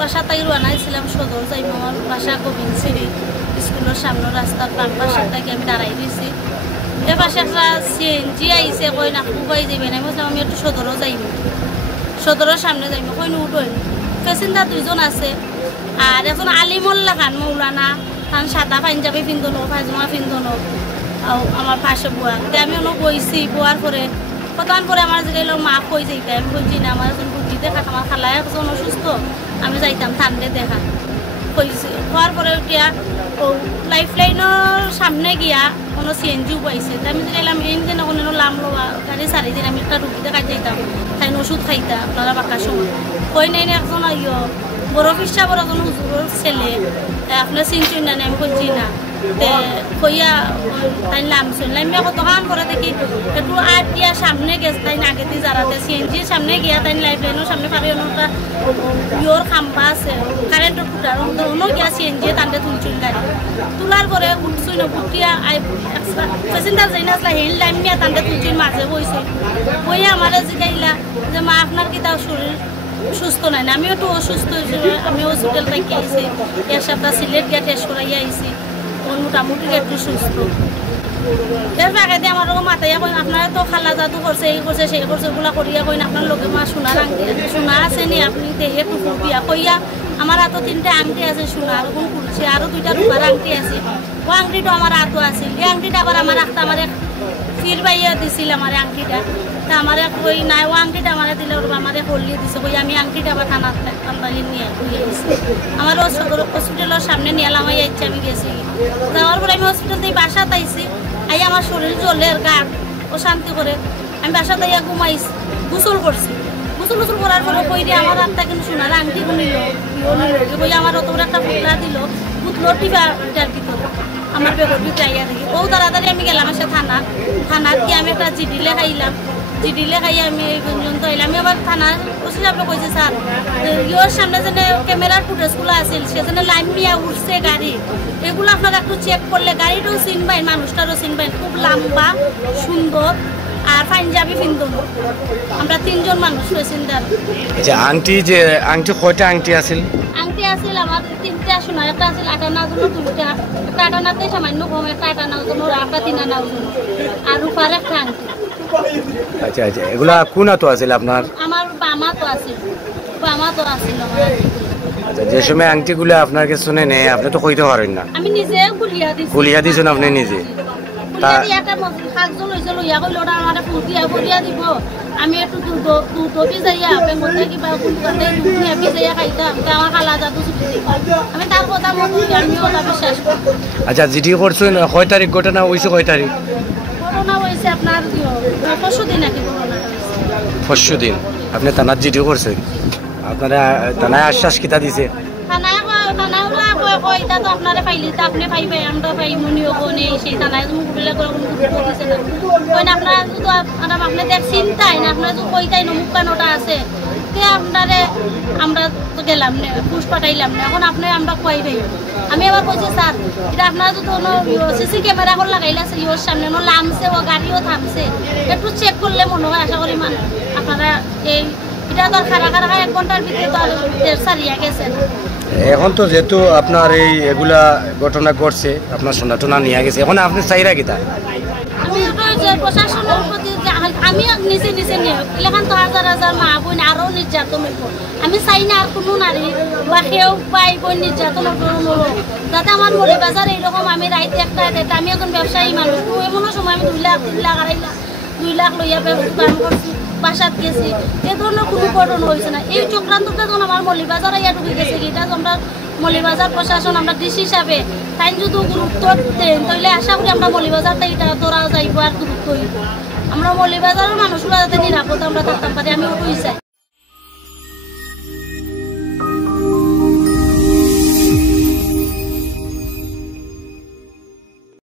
বাসা তাই রানাইছিলাম সদর যাই আমার বাসা গোবিন্দসিরি স্কুলের সামনে রাস্তার বাম পাশে থেকে আমি দাঁড়াই দিয়েছি এ পাশে একটা সিএনজি আইসে কই না খুবাই যাবেন আমি বললাম আমি একটু সদরও যাইব সদরের সামনে যাইব কই উঠোই প্যাসেঞ্জার দুইজন আছে আর এখন আলিমুল্লাহ খান মৌলানা খান সাদা পাঞ্জাবি পিন্ধনো পায়জামা পিন্ধনো আমার পাশে বুয়া আমি অনেক বইছি বোয়ার পরে কতক্ষণ পরে আমার যেগুলো মা কই যাইতে আমি বলছি না আমার এখন বুদ্ধি দেখা আমার খালায় একজন অসুস্থ আমি যাইতাম ঠান্ডে দেখা কইছি হওয়ার পরে উঠিয়া ও লাইফ লাইনের সামনে গিয়া কোনো সিএনজিও পাইছে আমি গেলাম এই যেন কোনো লাম লোয়া গাড়ি সারি দিন আমি একটা রুগী দেখা যাইতাম তাই ওষুধ খাইতা আপনারা বাঁকার সময় কই নাই একজন বড় ফিসা বড় একজন হুজুরের ছেলে আপনার চিনছুই না আমি বলছি না কইয়া তাই নামছেন নামিয়া কত কাম করে দেখি একটু আট দিয়া সামনে গেছে তাই আগে দিয়ে যারাতে সিএনজির সামনে গিয়া তাই লাইফ লাইনের সামনে পারে একটা ইয়োর খাম্বা আছে কারেন্টের ফুটার অন্য গিয়া সিএনজি তান্ডে তুলছুন গাড়ি তোলার পরে উঠছুই না উঠিয়া প্যাসেঞ্জার যাই না আসলে হেল নামিয়া তান্ডে তুলছুন মাঝে বইছে বইয়া আমার জিগাইলা যে মা আপনার কি তাও শরীর সুস্থ নাই না আমিও একটু অসুস্থ হয়েছিল আমি হসপিটাল থেকে আইসি এক সপ্তাহ সিলেট গিয়ে টেস্ট করাইয়া আইসি মোটামুটি একটু সুস্থ এর আগে দিয়ে আমার মাথায় কইন আপনারা তো খালা জাদু করছে এই করছে সেই করছে ওগুলা করিয়া কইন আপনার লোকে মা সোনার আংটি সোনা আছে নি আপনি দেখে একটু ফুটিয়া কইয়া আমার হাতে 3টে আংটি আছে সোনার ওগুলো খুলছে আরও 2টা রূপার আংটি আছে ও আংটিটা আমার হাতও আছে এই আংটিটা আবার আমার একটা আমার ফির বাইয়া দিছিল আমার আংটিটা তা আমার কই নাই ও আংটিটা আমার দিলে ওর আমার হলিয়ে দিছে কই আমি আংটিটা আবার থানা কান্দালি নিয়ে গিয়েছি আমার হসপিটালের সামনে নিয়ে এলাম ইচ্ছা আমি গেছি যাওয়ার পরে আমি হসপিটাল থেকে বাসাতে আইসি আই আমার শরীর জ্বলের গা ও শান্তি করে আমি বাসাতে ইয়া ঘুমাইছি গোসল করছি গোসল করার পরে কই দিয়ে আমার হাতটা কিন্তু সোনার আংটি নিল কই আমার অত বড় একটা ফুটলা দিল ফুটলো টিপার ভিতরে আমার বেগর ভিতরে আইয়া দেখি ও তাড়াতাড়ি আমি গেলাম এসে থানার গিয়ে আমি একটা চিঠি লেখাইলাম চিঠি লেখাই আমি এই পর্যন্ত এলাম আমি আবার থানার ওসি সাহেব কইছে স্যার ইয়োর সামনে যেন ক্যামেরার ফুটেজগুলো আছিল সেজন্য লাইন মিয়া উঠছে গাড়ি এগুলো আপনারা একটু চেক করলে গাড়িটাও চিনবেন মানুষটারও চিনবেন খুব লম্বা সুন্দর আর পাঞ্জাবি পিন্ধনো আমরা 3জন মানুষ প্যাসেঞ্জার আচ্ছা আংটি কয়টা আংটি আছিল আংটি আছিল আমার 3টে সোনা একটা আছিল 58 জন 2টা একটা 58 সামান্য কম একটা 58 জন আর একটা 53 জন আর উপরে একটা আংটি আচ্ছা আচ্ছা এগুলা কোন হাত আছিল আপনার আমার বামা তো আছিল আমার আচ্ছা যে সময় আংটিগুলো আপনার কাছে শুনে নেই আপনি তো কইতে পারেন না আমি নিজে গুলিয়া দিয়েছেন আপনি নিজে তা একটা কাগজ লইছে লইয়া কইলো ওটা আমারে ফুটিয়া দিব আমি একটু দুধ যাইয়া বেঙ্গল কিবা কোন করতে দুধ নিয়ে যাইয়া খাইতাম আমার খালা জাদু ছুটি আমি তার কথা মতো আমিও ওটা বিশ্বাস করি আচ্ছা জিডি করছেন কয় তারিখ ঘটনা হইছে কয় তারিখ ঘটনা হইছে আপনার পরশুদিন নাকি ঘটনা পরশুদিন আপনি থানার জিডি করছেন আপনারা থানায় আশ্বাস কিতা দিছে থানায় কই তা তো আপনারা পাইলি তা আপনি পাইবে আমরা পাই মনিও কোনে সেই থানায় তুমি গুলে করে কোনো কিছু দিছে না কই না আপনারা তো আপনি দেখ চিন্তাই না আপনারা তো কইতাই না মুখানোটা আছে তে আপনারে আমরা তো গেলাম না পুষ পাঠাইলাম না এখন আপনি আমরা কইবে আমি আবার কইছি স্যার এটা আপনারা তো কোনো সিসি ক্যামেরা করে লাগাইলা আছে ইওর সামনে নো লামছে ও গাড়িও থামছে একটু চেক করলে মনে হয় আশা করি মানে আপনারা এই এটা তো খারা 1 ঘন্টার ভিতরে তো দেড় সারিয়া গেছে এখন তো যেহেতু আপনার এই এগুলা ঘটনা ঘটছে আপনার সোনাটোনা নিয়ে গেছে এখন আপনি চাইরা কিতা আমি যে প্রশাসনের প্রতি আমি নিজে নিয়ে এলাকান তো হাজার মা বোন আরও নির্যাতন হইব আমি চাই না আর কোনো নারী বা কেউ পাই বোন নির্যাতন যাতে আমার মলি বাজার এইরকম আমি রাইতে একটা আমি এখন ব্যবসায়ী মানুষ এমনও সময় আমি 2 লাখ 3 লাখ 2.5 লাখ লইয়া কাম করছি বাসাত গেছি এ ধরনের কোনো ঘটনা হয়েছে না এই চক্রান্তটা যখন আমার মলিবাজার ইয়া ঢুকে গেছে এটা আমরা মলিবাজার প্রশাসন আমরা ডিসি হিসাবে তাই যদি গুরুত্ব দেন তাহলে আশা করি আমরা মলিবাজারটা এটা ধরা যাইব আর গুরুত্ব হইব আমরা মলিবাজারের মানুষগুলো যাতে নিরাপদ আমরা থাকতাম পারি আমি ওটাই চাই